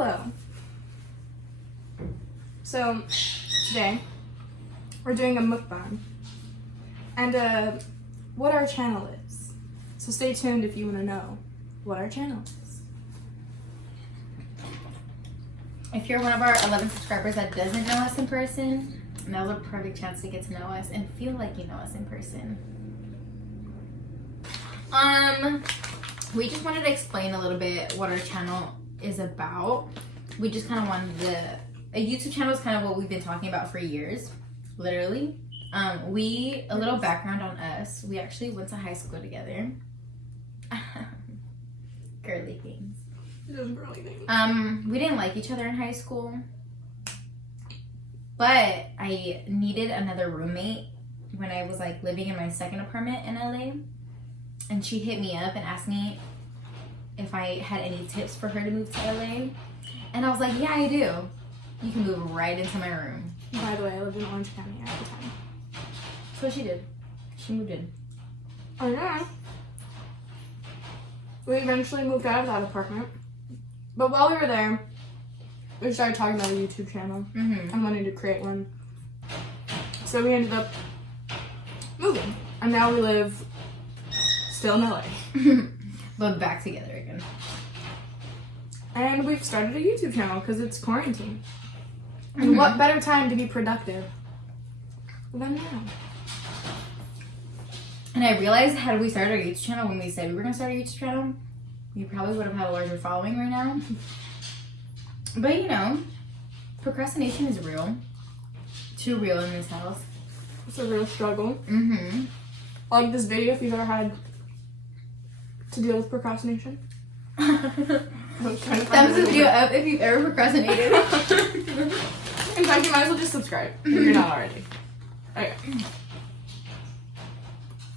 Hello. So today we're doing a mukbang and what our channel is. So stay tuned if you want to know what our channel is. If you're one of our 11 subscribers that doesn't know us in person, now's a perfect chance to get to know us and feel like you know us in person. We just wanted to explain a little bit what our channel is about. We just kind of wanted a YouTube channel is kind of what we've been talking about for years, literally. A little background on us. We actually went to high school together. Girly things. Just girly things. We didn't like each other in high school, but I needed another roommate when I was like living in my second apartment in LA, and she hit me up and asked me if I had any tips for her to move to LA, and I was like, yeah, I do. You can move right into my room. By the way, I lived in Orange County at the time. So she did. She moved in. Oh yeah. We eventually moved out of that apartment. But while we were there, we started talking about a YouTube channel and wanted to create one. So we ended up moving. And now we live still in LA. But back together again. And we've started a YouTube channel because it's quarantine. And what better time to be productive than now? And I realized, had we started our YouTube channel when we said we were going to start a YouTube channel, we probably would have had a larger following right now. But you know, procrastination is real. Too real in this house. It's a real struggle. Mm-hmm. Like this video, if you've ever had to deal with procrastination. Thumbs this video up if you've ever procrastinated. In fact, you might as well just subscribe if you're not already. Okay.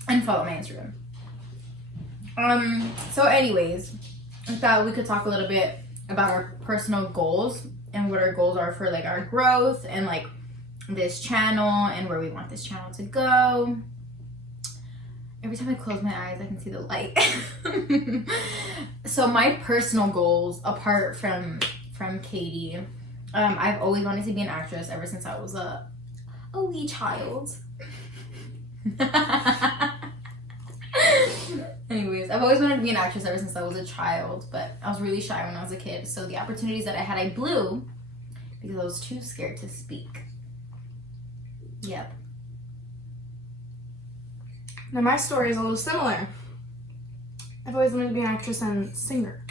And follow my Instagram. So anyways, I thought we could talk a little bit about our personal goals and what our goals are for like our growth and like this channel and where we want this channel to go. Every time I close my eyes, I can see the light. So my personal goals, apart from Katie, I've always wanted to be an actress ever since I was a wee child. Anyways, I've always wanted to be an actress ever since I was a child, but I was really shy when I was a kid. So the opportunities that I had, I blew because I was too scared to speak. Yep. Now my story is a little similar. I've always wanted to be an actress and singer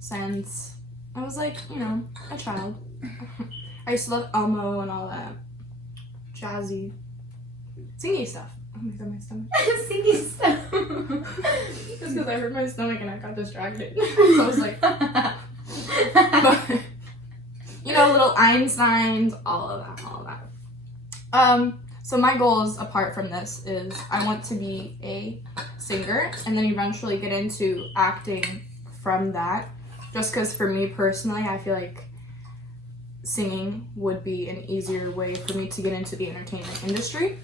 since I was like, you know, a child. I used to love Elmo and all that jazzy, singy stuff. Oh my god, my stomach. Singy stuff. Just because I hurt my stomach and I got distracted. So I was like, but, you know, little Einsteins, all of that. So my goals apart from this is I want to be a singer and then eventually get into acting from that. Just because for me personally, I feel like singing would be an easier way for me to get into the entertainment industry.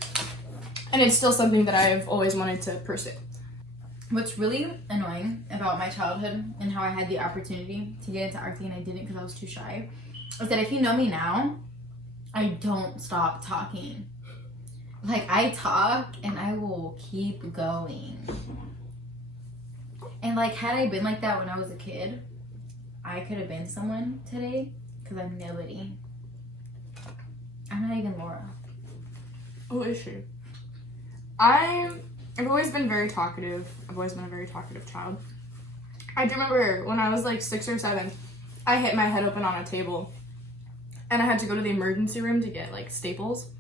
And it's still something that I've always wanted to pursue. What's really annoying about my childhood and how I had the opportunity to get into acting and I didn't because I was too shy is that if you know me now, I don't stop talking. Like, I talk and I will keep going. And like, had I been like that when I was a kid, I could have been someone today because I'm nobody. I'm not even Laura. Oh, is she? I've always been very talkative. I've always been a very talkative child. I do remember when I was like 6 or 7, I hit my head open on a table and I had to go to the emergency room to get like staples.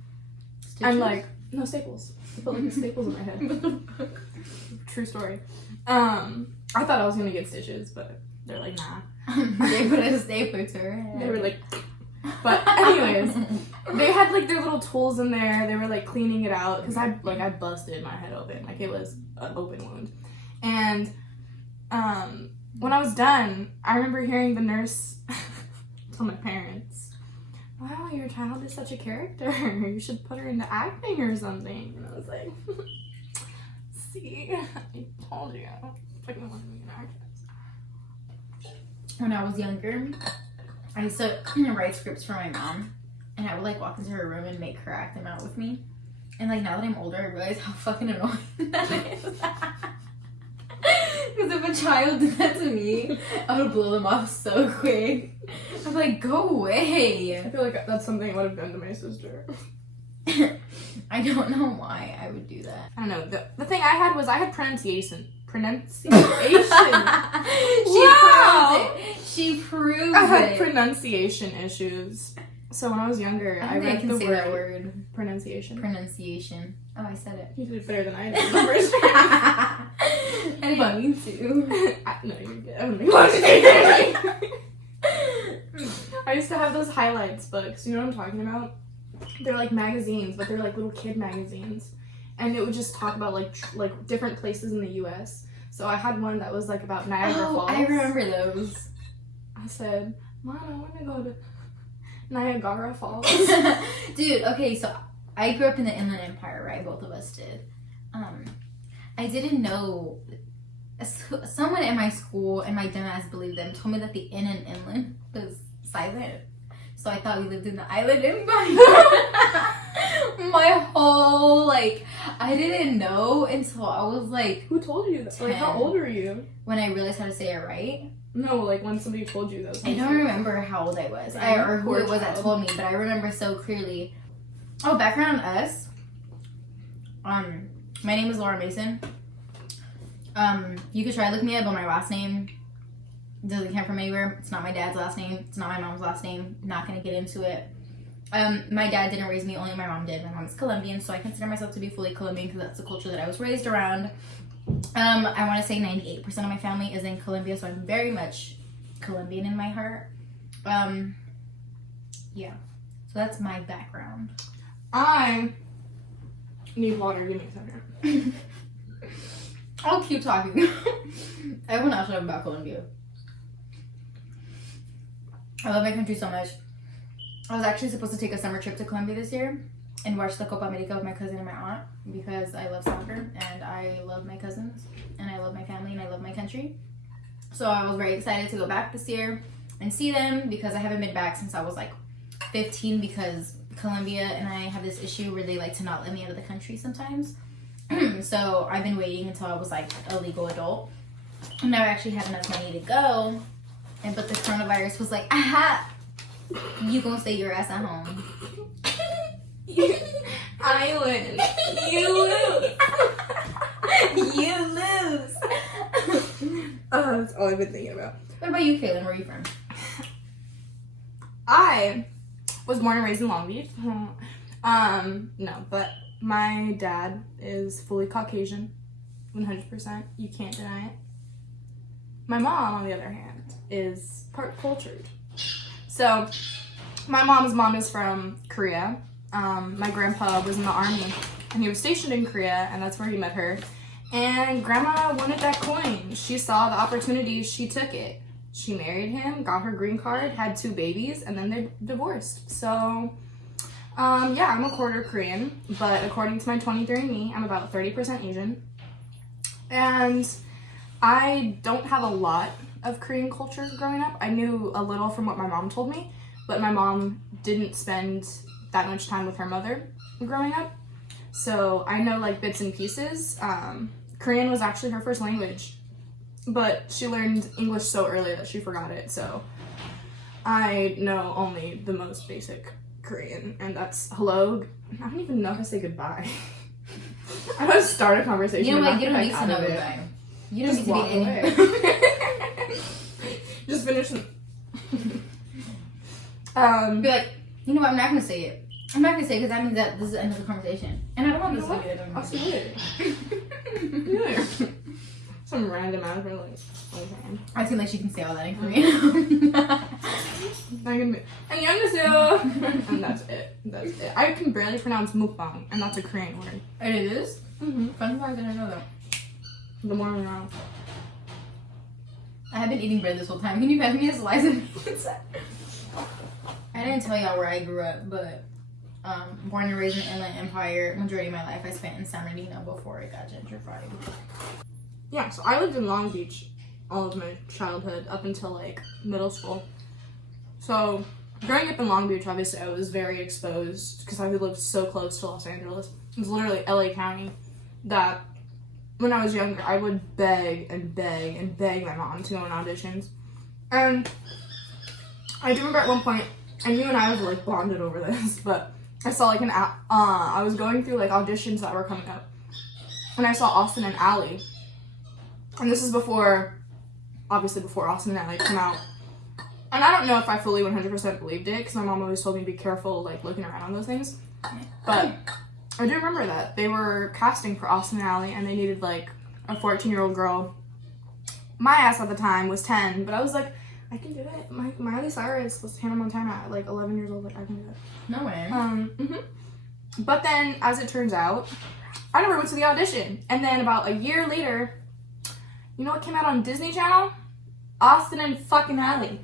Stitches? And like, no staples. I put like staples in my head. True story. I thought I was gonna get stitches, but they're like, nah. They put a stapler to her head. They were like, but anyways, they had like their little tools in there. They were like cleaning it out because I busted my head open, like it was an open wound. And when I was done, I remember hearing the nurse tell my parents, "Wow, your child is such a character. You should put her into acting or something." And I was like, "See, I told you, I fucking want to be an actress." When I was younger, I used to write scripts for my mom, and I would like walk into her room and make her act them out with me. And like now that I'm older, I realize how fucking annoying that is. Because if a child did that to me, I would blow them off so quick. I'm like, go away. I feel like that's something I would have done to my sister. I don't know why I would do that. I don't know. The thing I had was I had pronunciation. She proved it. She proved I had it. pronunciation issues. So when I was younger, I read can the say word, that word. Pronunciation. Pronunciation. Oh, I said it. You did better than I did the first time. I didn't mean to. No, you're good. I wouldn't be able to take it. I used to have those highlights books. You know what I'm talking about? They're like magazines, but they're like little kid magazines. And it would just talk about like different places in the U.S. So I had one that was like about Niagara Falls. I remember those. I said, Mom, I want to go to Niagara Falls. Dude, okay, so I grew up in the Inland Empire, right? Both of us did. I didn't know. Someone at my school, and my dumbass believed them, told me that the N in inland was silent. So I thought we lived in the island empire. My whole, like, I didn't know until I was like... Who told you that? 10. Like, how old were you? When I realized how to say it right. No, like when somebody told you that. I don't remember how old I was. Or who it was that told me, but I remember so clearly. Oh, background on us. My name is Laura Mason. You could try to look me up, but my last name doesn't come from anywhere. It's not my dad's last name. It's not my mom's last name. Not gonna get into it. My dad didn't raise me, only my mom did. My mom's Colombian, so I consider myself to be fully Colombian because that's the culture that I was raised around. I want to say 98% of my family is in Colombia, so I'm very much Colombian in my heart. Yeah. So that's my background. I need water. Give me a second. I'll keep talking. I will not shut up about Colombia. I love my country so much. I was actually supposed to take a summer trip to Colombia this year and watch the Copa America with my cousin and my aunt because I love soccer and I love my cousins and I love my family and I love my country. So I was very excited to go back this year and see them because I haven't been back since I was like 15 because Colombia and I have this issue where they like to not let me out of the country sometimes. So I've been waiting until I was like a legal adult. And now I actually have enough money to go. But the coronavirus was like, aha! You gonna stay your ass at home. I win. You lose. You lose. That's all I've been thinking about. What about you, Kaylin? Where are you from? I was born and raised in Long Beach. No, but my dad is fully Caucasian. 100%. You can't deny it. My mom, on the other hand, is part cultured. So, my mom's mom is from Korea. My grandpa was in the army, and he was stationed in Korea, and that's where he met her. And grandma wanted that coin. She saw the opportunity, she took it. She married him, got her green card, had 2 babies, and then they divorced. So, yeah, I'm a quarter Korean, but according to my 23andMe, I'm about 30% Asian. And I don't have a lot of Korean culture growing up. I knew a little from what my mom told me, but my mom didn't spend that much time with her mother growing up. So I know like bits and pieces. Korean was actually her first language, but she learned English so early that she forgot it. So I know only the most basic Korean, and that's hello. I don't even know how to say goodbye. I want to start a conversation. You know what? You don't need to know goodbye. You don't Just need to walk be away. Just finish. Be like, you know what? I'm not gonna say it. I'm not gonna say it because that means that this is the end of the conversation, and I don't want this to be the end of the I'll see conversation. you later. Some random ass for like. I feel like she can say all that in Korean. 안녕하세요. And that's it. That's it. I can barely pronounce mukbang, and that's a Korean word. It is? Mm-hmm. Fun fact, I didn't know that. The more we know. I have been eating bread this whole time. Can you pass me a slice of pizza? I didn't tell y'all where I grew up, but born and raised in the Inland Empire. Majority of my life I spent in San Bernardino before it got gentrified. Yeah, so I lived in Long Beach all of my childhood up until like middle school. So, growing up in Long Beach, obviously, I was very exposed because I lived so close to Los Angeles. It was literally LA County that when I was younger, I would beg and beg and beg my mom to go on auditions. And I do remember at one point, and you and I have like bonded over this, but I saw like I was going through like auditions that were coming up, and I saw Austin and Ally. And this is obviously before Austin and Ally came out. And I don't know if I fully 100% believed it, because my mom always told me to be careful, like, looking around on those things. But I do remember that. They were casting for Austin and Ally, and they needed, like, a 14-year-old girl. My ass at the time was 10, but I was like, I can do it. Miley Cyrus was Hannah Montana at, like, 11 years old. Like, I can do it. No way. But then, as it turns out, I never went to the audition. And then about a year later, you know what came out on Disney Channel? Austin and fucking Ally.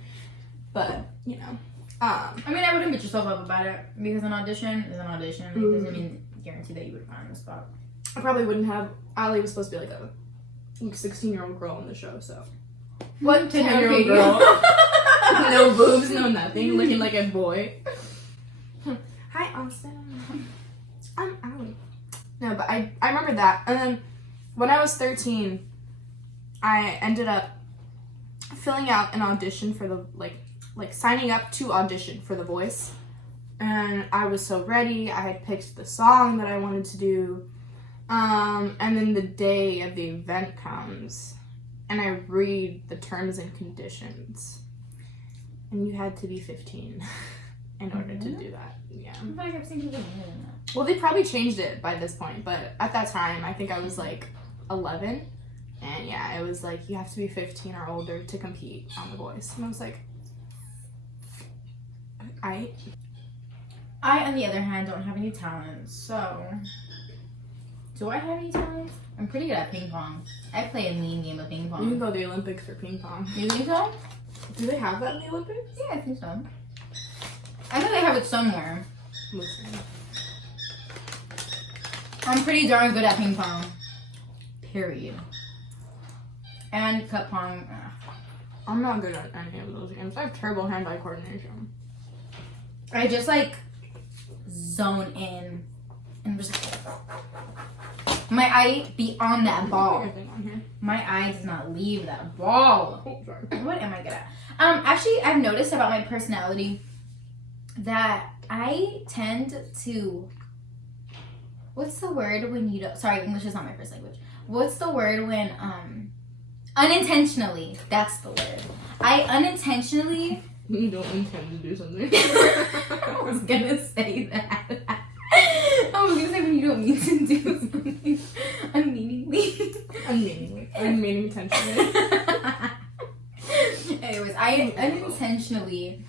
But, you know. I mean, I wouldn't beat yourself up about it, because an audition is an audition. It doesn't mean guarantee that you would find the spot. I probably wouldn't have. Ally was supposed to be like a 16-year-old girl on the show, so. What 10-year-old girl? No boobs, no nothing. Looking like a boy. Hi, Austin. I'm Ally. No, but I remember that. And then when I was 13, I ended up filling out an audition for the, like signing up to audition for The Voice. And I was so ready. I had picked the song that I wanted to do. And then the day of the event comes, and I read the terms and conditions. And you had to be 15 in order to do that. Yeah. I feel like I've seen people more than that. Well, they probably changed it by this point, but at that time, I think I was like 11. And yeah, it was like, you have to be 15 or older to compete on The Voice. And I was like, I, on the other hand, don't have any talents, so... Do I have any talents? I'm pretty good at ping pong. I play a mean game of ping pong. You can go to the Olympics for ping pong. You think so? Do they have that in the Olympics? Yeah, I think so. I know they have it somewhere. Listen. I'm pretty darn good at ping pong. Period. And cup pong. I'm not good at any of those games. I have terrible hand-eye coordination. I just like zone in and just my eye be on that ball. My eye does not leave that ball. Oh, sorry. What am I good at? Actually, I've noticed about my personality that I tend to. What's the word when you don't? Sorry, English is not my first language. What's the word when unintentionally? That's the word. I unintentionally. You don't intend to do something. I was gonna say that. I was gonna say when you don't mean to do something unmeaningly. Unmeaning intentionally. Anyways, I unintentionally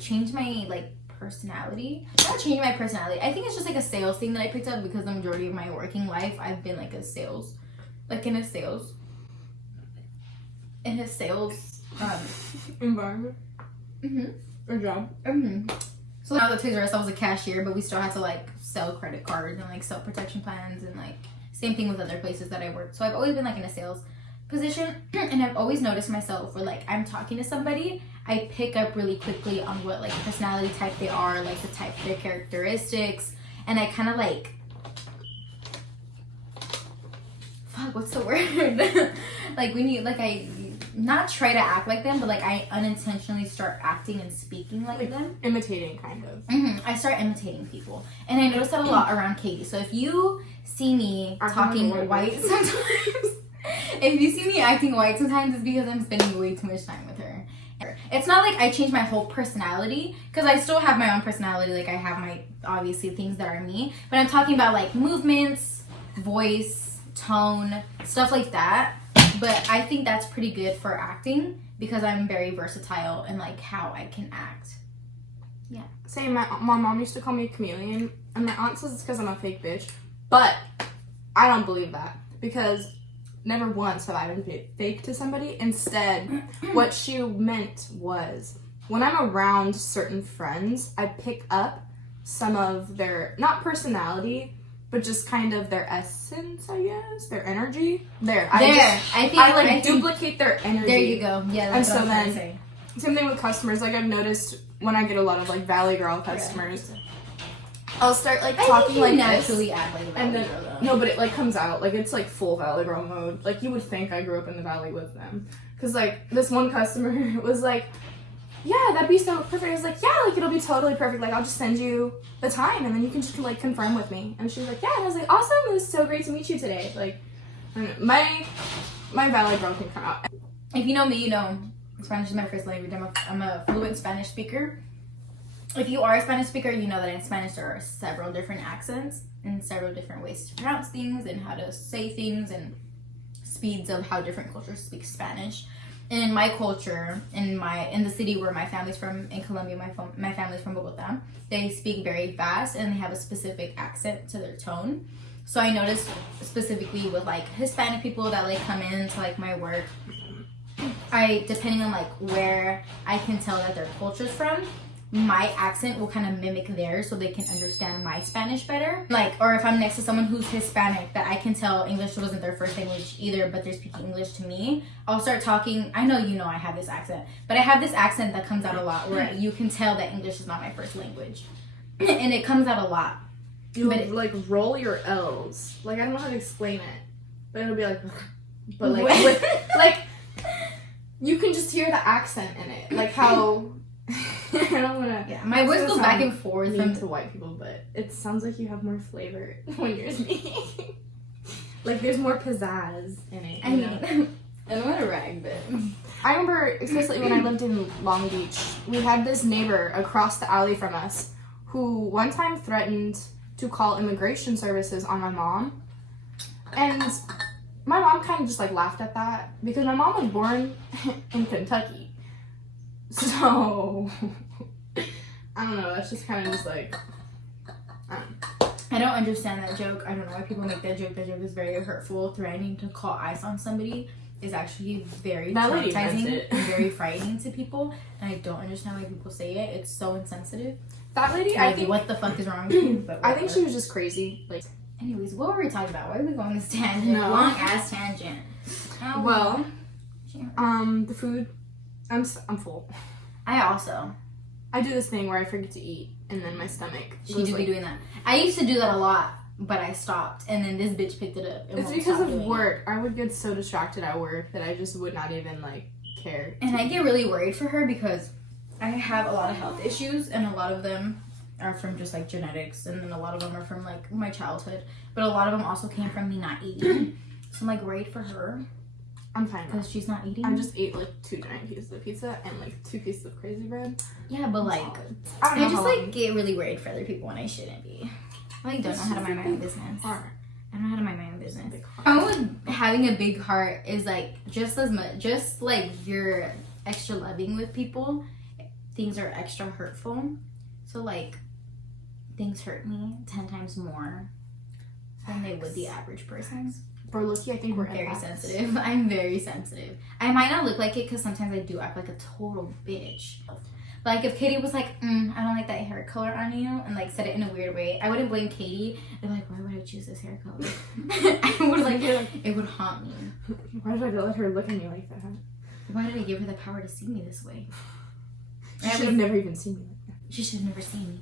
changed my personality. Not changing my personality. I think it's just like a sales thing that I picked up because the majority of my working life I've been in a sales Environment. Or job. So now the Toys R Us, I was a cashier, but we still had to sell credit cards and sell protection plans and same thing with other places that I worked. So I've always been in a sales position, and I've always noticed myself where I'm talking to somebody, I pick up really quickly on what personality type they are, the type of their characteristics, and I kind of fuck, what's the word? When you I not try to act like them, but I unintentionally start acting and speaking like them. Imitating, kind of. I start imitating people. And I notice that a lot around Katie. So if you see me talking white sometimes, if you see me acting white sometimes, it's because I'm spending way too much time with her. It's not I change my whole personality, because I still have my own personality. I have my, obviously, things that are me. But I'm talking about movements, voice, tone, stuff like that. But I think that's pretty good for acting because I'm very versatile in how I can act. Yeah. Same. My mom used to call me a chameleon, and my aunt says it's because I'm a fake bitch. But I don't believe that, because never once have I been fake to somebody. Instead, what she meant was when I'm around certain friends, I pick up some of their, not personality, but just kind of their essence, I guess, their energy. I duplicate their energy. There you go. Yeah, that's what I was trying to say. same thing with customers. Like I've noticed when I get a lot of like Valley Girl customers, I'll start like talking like naturally this, act like a and Valley then Girl, though. no, but it like comes out like it's like full Valley Girl mode. Like you would think I grew up in the Valley with them, because like this one customer was like, yeah, that'd be so perfect. I was like, yeah, like it'll be totally perfect. Like I'll just send you the time, and then you can just like confirm with me. And she was like, yeah, and I was like, awesome. It was so great to meet you today. Like my Valley Girl can come out. If you know me, you know Spanish is my first language. I'm a fluent Spanish speaker. If you are a Spanish speaker, you know that in Spanish there are several different accents and several different ways to pronounce things and how to say things and speeds of how different cultures speak Spanish. And in my culture, in the city where my family's from, in Colombia, my family's from Bogota, they speak very fast and they have a specific accent to their tone. So I noticed specifically with like Hispanic people that like come into like my work, depending on like where I can tell that their culture's from, my accent will kind of mimic theirs so they can understand my Spanish better. Like, or if I'm next to someone who's Hispanic that I can tell English wasn't their first language either, but they're speaking English to me, I'll start talking. I know you know I have this accent, but I have this accent that comes out a lot where you can tell that English is not my first language. And it comes out a lot. You like roll your L's. Like I don't know how to explain it, but it'll be like, but like with, like you can just hear the accent in it, like how. I don't wanna. Yeah, my voice goes back and forth from to white people, but it sounds like you have more flavor when you're speaking. Like there's more pizzazz in it. I mean, I don't want to rag, but I remember, especially when I lived in Long Beach, we had this neighbor across the alley from us who one time threatened to call immigration services on my mom, and my mom kind of just like laughed at that because my mom was born in Kentucky. So, I don't know, that's just kind of just like, I don't understand that joke. I don't know why people make that joke. That joke is very hurtful. Threatening to call ICE on somebody is actually very traumatizing and very frightening to people. And I don't understand why people say it. It's so insensitive. That lady, like, I think, what the fuck is wrong with you? But I think she was just crazy. Like, anyways, what were we talking about? Why are we going on this tangent? No. Long ass tangent. Well, the food. I'm full. I do this thing where I forget to eat and then my stomach. She do be doing that. I used to do that a lot, but I stopped, and then this bitch picked it up. It's because of work. I would get so distracted at work that I just would not even like care. And I get really worried for her because I have a lot of health issues, and a lot of them are from just like genetics, and then a lot of them are from like my childhood, but a lot of them also came from me not eating. So I'm like worried for her. I'm fine because she's not eating. I just ate like 2 giant pieces of pizza and like 2 pieces of crazy bread. Yeah, but like I just like get really worried for other people when I shouldn't be. I like don't know how to mind my own business. I don't know how to mind my own business. Having a big heart is like just as much, just like you're extra loving with people, things are extra hurtful. So like things hurt me 10 times more than they would the average person. For Lucky, I think we're very sensitive. I'm very sensitive. I might not look like it because sometimes I do act like a total bitch. Like if Katie was like, I don't like that hair color on you, and like said it in a weird way, I wouldn't blame Katie. They're like, why would I choose this hair color? I would like it would haunt me. Why did I let her look at me like that? Why did I give her the power to see me this way? She should have never even seen me like that. She should have never seen me.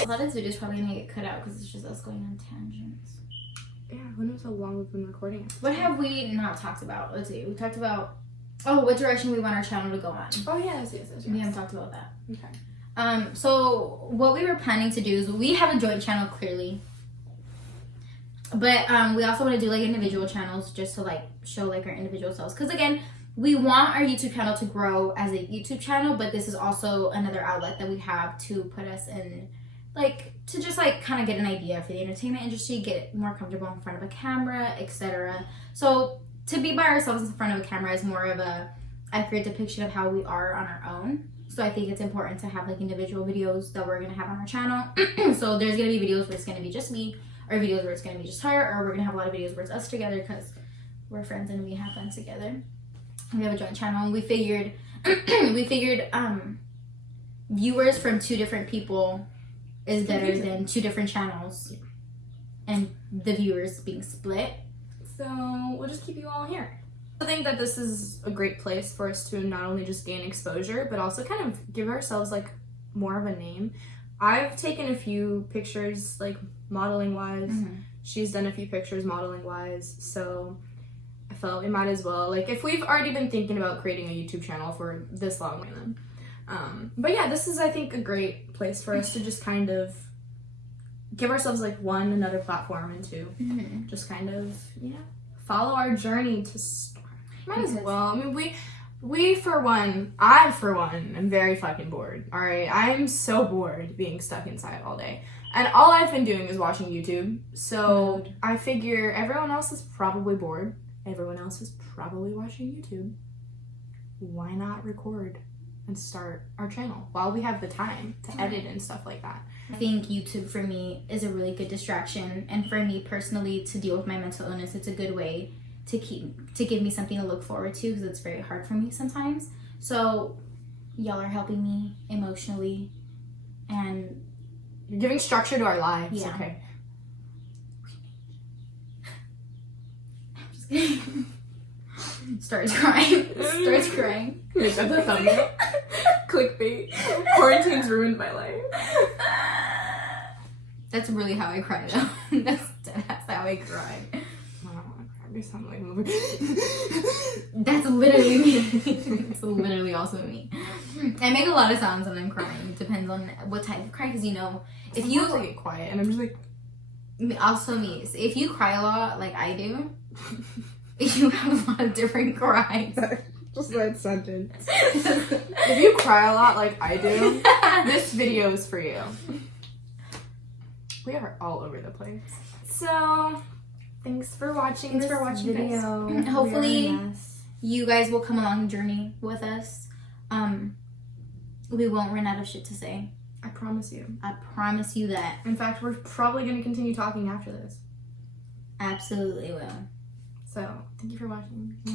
A lot of this video is probably gonna get cut out because it's just us going on tangents. Yeah, who knows how long we've been recording it. What have we not talked about? Let's see. We talked about what direction we want our channel to go on. Oh yes. We haven't talked about that. Okay. So what we were planning to do is we have a joint channel clearly, but we also want to do like individual channels just to like show like our individual selves. Because again, we want our YouTube channel to grow as a YouTube channel, but this is also another outlet that we have to put us in. Like, to just, like, kind of get an idea for the entertainment industry, get more comfortable in front of a camera, etc. So, to be by ourselves in front of a camera is more of a accurate depiction of how we are on our own. So, I think it's important to have, like, individual videos that we're going to have on our channel. So, there's going to be videos where it's going to be just me, or videos where it's going to be just her, or we're going to have a lot of videos where it's us together because we're friends and we have fun together. We have a joint channel, and we figured, viewers from 2 different people is better than 2 different channels and the viewers being split. So we'll just keep you all here. I think that this is a great place for us to not only just gain exposure, but also kind of give ourselves like more of a name. I've taken a few pictures like modeling wise. She's done a few pictures modeling wise, so I felt we might as well, like, if we've already been thinking about creating a YouTube channel for this long, then but yeah, this is, I think, a great place for us to just kind of give ourselves like one, another platform, and two, just kind of, you know, follow our journey to start. Might as well. I mean, we for one, I for one am very fucking bored. All right, I'm so bored being stuck inside all day, and all I've been doing is watching YouTube. So I figure everyone else is probably bored. Everyone else is probably watching YouTube. Why not record and start our channel while we have the time to edit and stuff like that? I think YouTube for me is a really good distraction, and for me personally, to deal with my mental illness, it's a good way to give me something to look forward to, because it's very hard for me sometimes. So y'all are helping me emotionally, and you're giving structure to our lives. Yeah. Okay. I'm just kidding. Starts crying. Starts crying. Wait, that's a thumbnail. Clickbait. Quarantine's ruined my life. That's really how I cry though. That's how I cry. I don't want to cry. You sound like a movie. That's literally me. It's literally also me. I make a lot of sounds when I'm crying. It depends on what type of cry, because you know, if you I get quiet and I'm just like. Also me. So if you cry a lot, like I do, you have a lot of different cries. Just that sentence. If you cry a lot like I do, this video is for you. We are all over the place. So, thanks for watching this video. Guys. Hopefully, you guys will come along the journey with us. We won't run out of shit to say. I promise you. I promise you that. In fact, we're probably going to continue talking after this. Absolutely will. So, thank you for watching. Yeah.